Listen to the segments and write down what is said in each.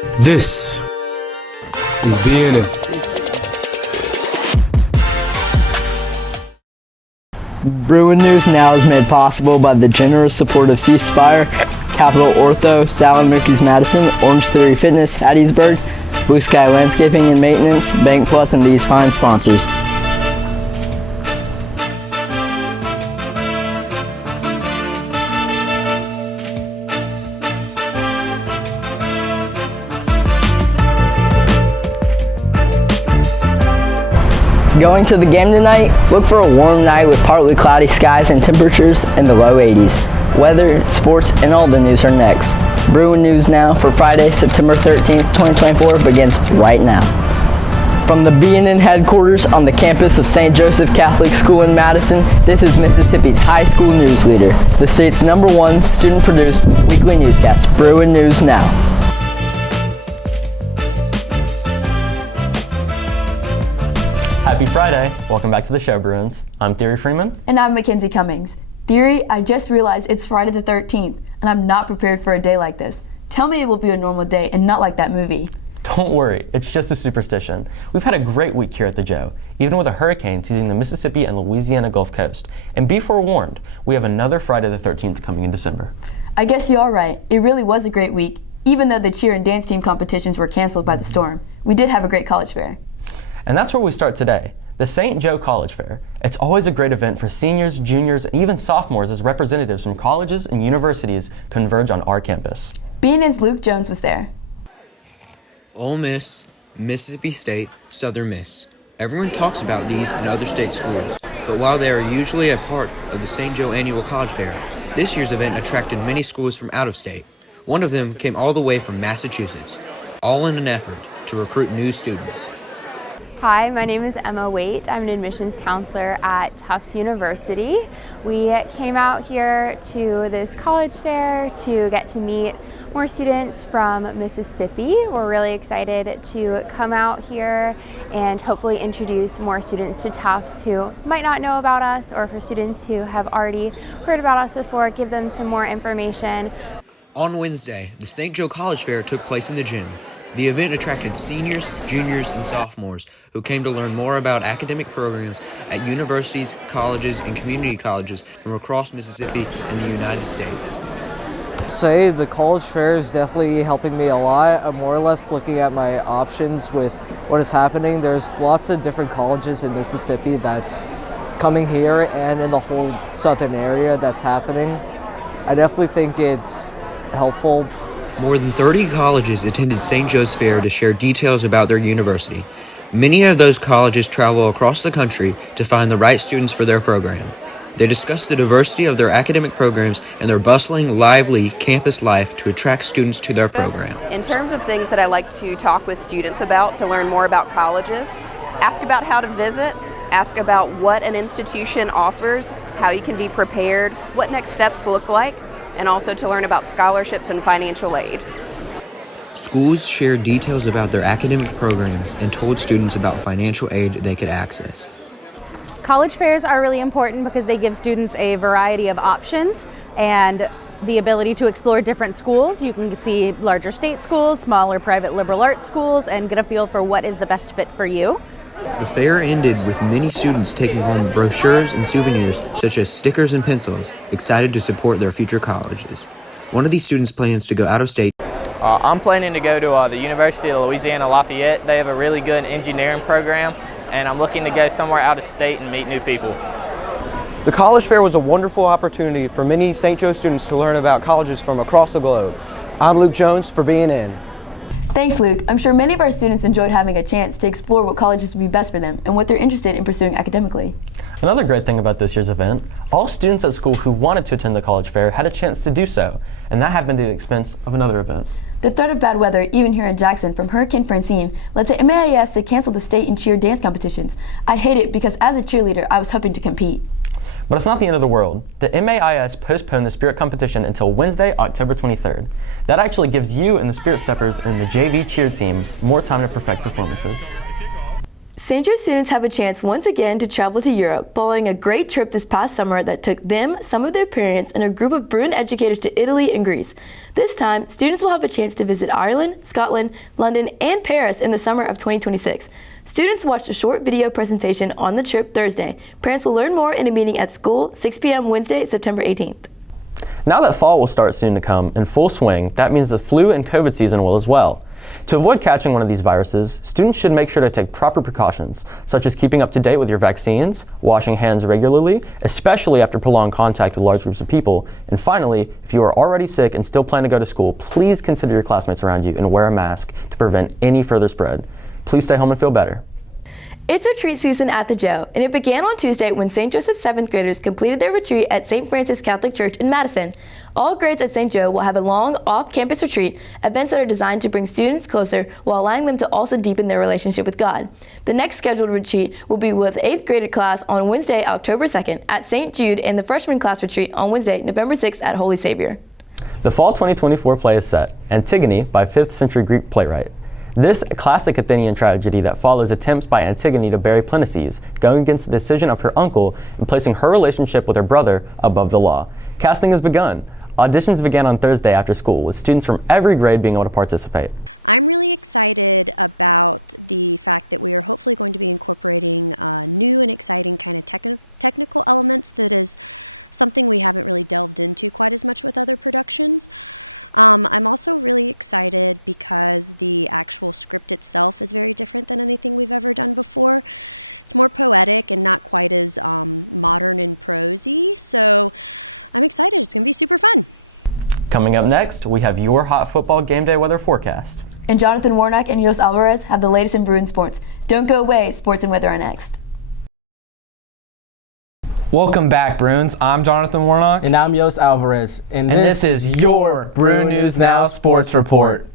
This is BNN. Bruin News Now is made possible by the generous support of Ceasefire, Capital Ortho, Sal and Mickey's Madison, Orange Theory Fitness, Hattiesburg, Blue Sky Landscaping and Maintenance, Bank Plus, and these fine sponsors. Going to the game tonight? Look for a warm night with partly cloudy skies and temperatures in the low 80s. Weather, sports, and all the news are next. Bruin News Now for Friday, September 13th, 2024 begins right now. From the BNN headquarters on the campus of St. Joseph Catholic School in Madison, this is Mississippi's high school news leader, the state's #1 student-produced weekly newscast, Bruin News Now. Happy Friday. Welcome back to the show, Bruins. I'm Theory Freeman. And I'm Mackenzie Cummings. Theory, I just realized it's Friday the 13th, and I'm not prepared for a day like this. Tell me it will be a normal day and not like that movie. Don't worry, it's just a superstition. We've had a great week here at the Joe, even with a hurricane teasing the Mississippi and Louisiana Gulf Coast. And be forewarned, we have another Friday the 13th coming in December. I guess you are right. It really was a great week, even though the cheer and dance team competitions were canceled by the storm. We did have a great college fair. And that's where we start today, the St. Joe College Fair. It's always a great event for seniors, juniors, and even sophomores as representatives from colleges and universities converge on our campus. BNN's Luke Jones was there. Ole Miss, Mississippi State, Southern Miss. Everyone talks about these and other state schools, but while they are usually a part of the St. Joe Annual College Fair, this year's event attracted many schools from out of state. One of them came all the way from Massachusetts, all in an effort to recruit new students. Hi, my name is Emma Waite. I'm an admissions counselor at Tufts University. We came out here to this college fair to get to meet more students from Mississippi. We're really excited to come out here and hopefully introduce more students to Tufts who might not know about us, or for students who have already heard about us before, give them some more information. On Wednesday, the St. Joe College Fair took place in the gym. The event attracted seniors, juniors, and sophomores who came to learn more about academic programs at universities, colleges, and community colleges from across Mississippi and the United States. Say the college fair is definitely helping me a lot. I'm more or less looking at my options with what is happening. There's lots of different colleges in Mississippi that's coming here, and in the whole southern area that's happening. I definitely think it's helpful. More than 30 colleges attended St. Joe's Fair to share details about their university. Many of those colleges travel across the country to find the right students for their program. They discuss the diversity of their academic programs and their bustling, lively campus life to attract students to their program. In terms of things that I like to talk with students about to learn more about colleges, ask about how to visit, ask about what an institution offers, how you can be prepared, what next steps look like, and also to learn about scholarships and financial aid. Schools shared details about their academic programs and told students about financial aid they could access. College fairs are really important because they give students a variety of options and the ability to explore different schools. You can see larger state schools, smaller private liberal arts schools, and get a feel for what is the best fit for you. The fair ended with many students taking home brochures and souvenirs such as stickers and pencils, excited to support their future colleges. One of these students plans to go out of state. I'm planning to go to the University of Louisiana Lafayette. They have a really good engineering program, and I'm looking to go somewhere out of state and meet new people. The college fair was a wonderful opportunity for many St. Joe students to learn about colleges from across the globe. I'm Luke Jones for BNN. Thanks, Luke. I'm sure many of our students enjoyed having a chance to explore what colleges would be best for them and what they're interested in pursuing academically. Another great thing about this year's event, all students at school who wanted to attend the college fair had a chance to do so, and that happened at the expense of another event. The threat of bad weather, even here in Jackson, from Hurricane Francine, led to MAIS to cancel the state and cheer dance competitions. I hate it because as a cheerleader, I was hoping to compete. But it's not the end of the world. The MAIS postponed the Spirit competition until Wednesday, October 23rd. That actually gives you and the Spirit Steppers and the JV cheer team more time to perfect performances. St. Joe students have a chance once again to travel to Europe following a great trip this past summer that took them, some of their parents, and a group of Bruin educators to Italy and Greece. This time, students will have a chance to visit Ireland, Scotland, London, and Paris in the summer of 2026. Students watched a short video presentation on the trip Thursday. Parents will learn more in a meeting at school 6 p.m. Wednesday, September 18th. Now that fall will start soon to come in full swing, that means the flu and COVID season will as well. To avoid catching one of these viruses, students should make sure to take proper precautions, such as keeping up to date with your vaccines, washing hands regularly, especially after prolonged contact with large groups of people, and finally, if you are already sick and still plan to go to school, please consider your classmates around you and wear a mask to prevent any further spread. Please stay home and feel better. It's retreat season at the Joe, and it began on Tuesday when St. Joseph's 7th graders completed their retreat at St. Francis Catholic Church in Madison. All grades at St. Joe will have a long off-campus retreat, events that are designed to bring students closer while allowing them to also deepen their relationship with God. The next scheduled retreat will be with 8th grade class on Wednesday, October 2nd at St. Jude, and the freshman class retreat on Wednesday, November 6th at Holy Savior. The fall 2024 play is set, Antigone by 5th century Greek playwright. This classic Athenian tragedy that follows attempts by Antigone to bury Planuces, going against the decision of her uncle and placing her relationship with her brother above the law. Casting has begun. Auditions began on Thursday after school, with students from every grade being able to participate. Coming up next, we have your hot football game day weather forecast. And Jonathan Warnock and Yos Alvarez have the latest in Bruin sports. Don't go away, sports and weather are next. Welcome back, Bruins. I'm Jonathan Warnock. And I'm Yos Alvarez. And this is your Bruin News Now Sports Report.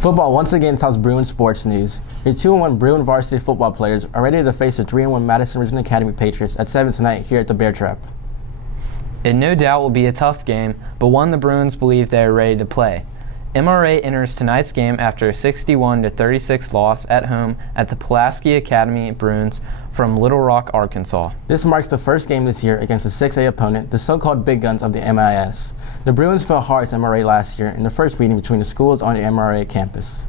Football once again tops Bruin sports news. Your 2-1 Bruin varsity football players are ready to face the 3-1 Madison Regional Academy Patriots at 7 tonight here at the Bear Trap. It no doubt will be a tough game, but one the Bruins believe they are ready to play. MRA enters tonight's game after a 61-36 loss at home at the Pulaski Academy Bruins from Little Rock, Arkansas. This marks the first game this year against a 6A opponent, the so-called Big Guns of the MIS. The Bruins fell hard to MRA last year in the first meeting between the schools on the MRA campus.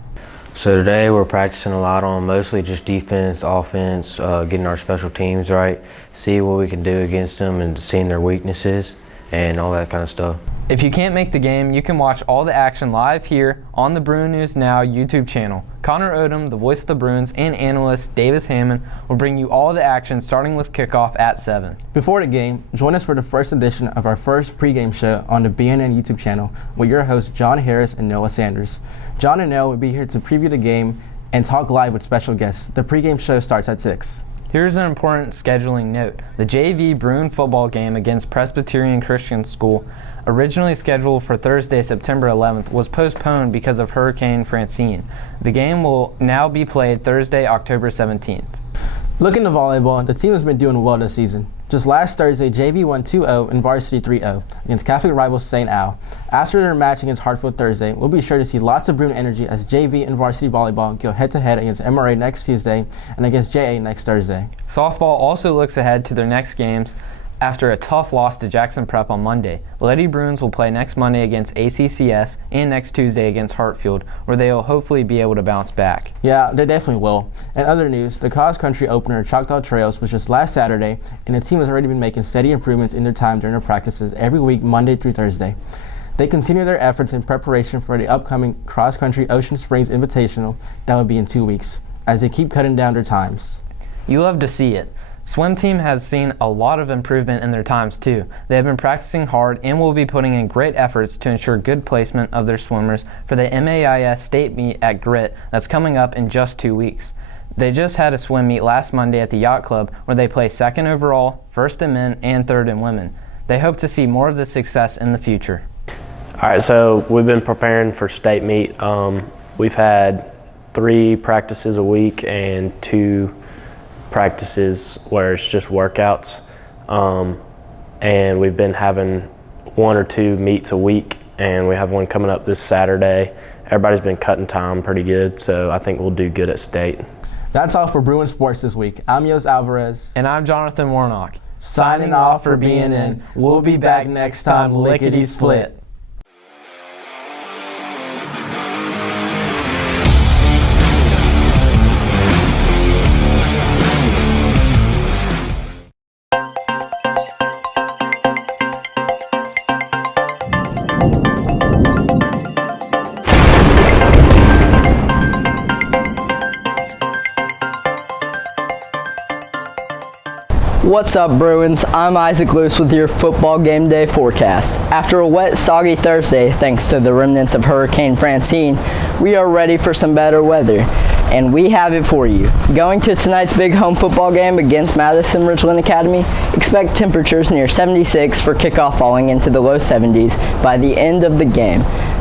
So today we're practicing a lot on mostly just defense, offense, getting our special teams right, see what we can do against them and seeing their weaknesses and all that kind of stuff. If you can't make the game, you can watch all the action live here on the Bruin News Now YouTube channel. Connor Odom, the voice of the Bruins, and analyst Davis Hammond will bring you all the action starting with kickoff at 7. Before the game, join us for the first edition of our first pregame show on the BNN YouTube channel with your hosts John Harris and Noah Sanders. John and Noah will be here to preview the game and talk live with special guests. The pregame show starts at 6. Here's an important scheduling note. The JV Bruin football game against Presbyterian Christian School, originally scheduled for Thursday, September 11th, was postponed because of Hurricane Francine. The game will now be played Thursday, October 17th. Looking to volleyball, the team has been doing well this season. Just last Thursday, JV won 2-0 and varsity 3-0 against Catholic rivals St. Al. After their match against Hartfield Thursday, we'll be sure to see lots of Bruin energy as JV and varsity volleyball go head-to-head against MRA next Tuesday and against JA next Thursday. Softball also looks ahead to their next games after a tough loss to Jackson Prep on Monday. The Lady Bruins will play next Monday against ACCS and next Tuesday against Hartfield, where they will hopefully be able to bounce back. Yeah, they definitely will. In other news, the cross-country opener at Choctaw Trails was just last Saturday, and the team has already been making steady improvements in their time during their practices every week, Monday through Thursday. They continue their efforts in preparation for the upcoming cross-country Ocean Springs Invitational that will be in 2 weeks, as they keep cutting down their times. You love to see it. Swim team has seen a lot of improvement in their times too. They have been practicing hard and will be putting in great efforts to ensure good placement of their swimmers for the MAIS state meet at Grit that's coming up in just 2 weeks. They just had a swim meet last Monday at the Yacht Club where they placed 2nd overall, 1st in men, and 3rd in women. They hope to see more of this success in the future. All right, so we've been preparing for state meet. We've had 3 practices a week and 2 practices where it's just workouts. and we've been having 1 or 2 meets a week, and we have one coming up this Saturday. Everybody's been cutting time pretty good, so I think we'll do good at state. That's all for Bruin Sports this week. I'm Yos Alvarez. And I'm Jonathan Warnock. Signing off for BNN. We'll be back next time, lickety-split. What's up, Bruins? I'm Isaac Lewis with your football game day forecast. After a wet, soggy Thursday, thanks to the remnants of Hurricane Francine, we are ready for some better weather, and we have it for you. Going to tonight's big home football game against Madison Ridgeland Academy, expect temperatures near 76 for kickoff, falling into the low 70s by the end of the game.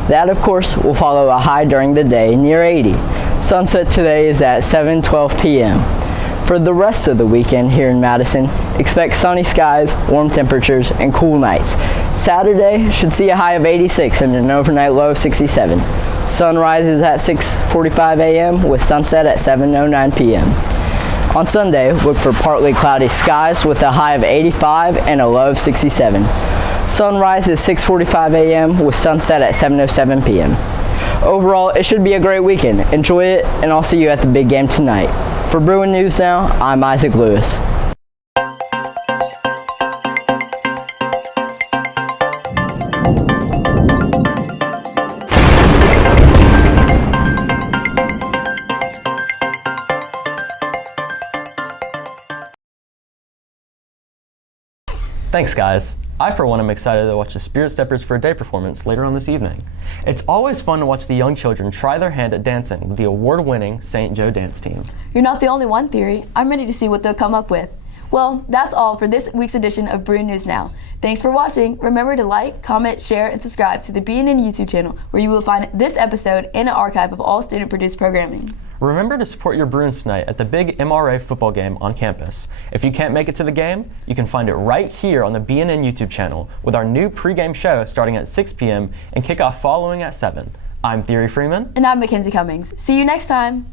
That, of course, will follow a high during the day near 80. Sunset today is at 7:12 p.m. For the rest of the weekend here in Madison, expect sunny skies, warm temperatures, and cool nights. Saturday should see a high of 86 and an overnight low of 67. Sunrise is at 6:45 a.m. with sunset at 7:09 p.m. On Sunday, look for partly cloudy skies with a high of 85 and a low of 67. Sunrise is 6:45 a.m. with sunset at 7:07 p.m. Overall, it should be a great weekend. Enjoy it, and I'll see you at the big game tonight. For Bruin News Now, I'm Isaac Lewis. Thanks, guys. I, for one, am excited to watch the Spirit Steppers for a Day performance later on this evening. It's always fun to watch the young children try their hand at dancing with the award-winning St. Joe dance team. You're not the only one, Theory. I'm ready to see what they'll come up with. Well, that's all for this week's edition of Bruin News Now. Thanks for watching. Remember to like, comment, share, and subscribe to the BNN YouTube channel, where you will find this episode and an archive of all student-produced programming. Remember to support your Bruins tonight at the big MRA football game on campus. If you can't make it to the game, you can find it right here on the BNN YouTube channel with our new pregame show starting at 6 p.m. and kickoff following at 7. I'm Theory Freeman. And I'm Mackenzie Cummings. See you next time.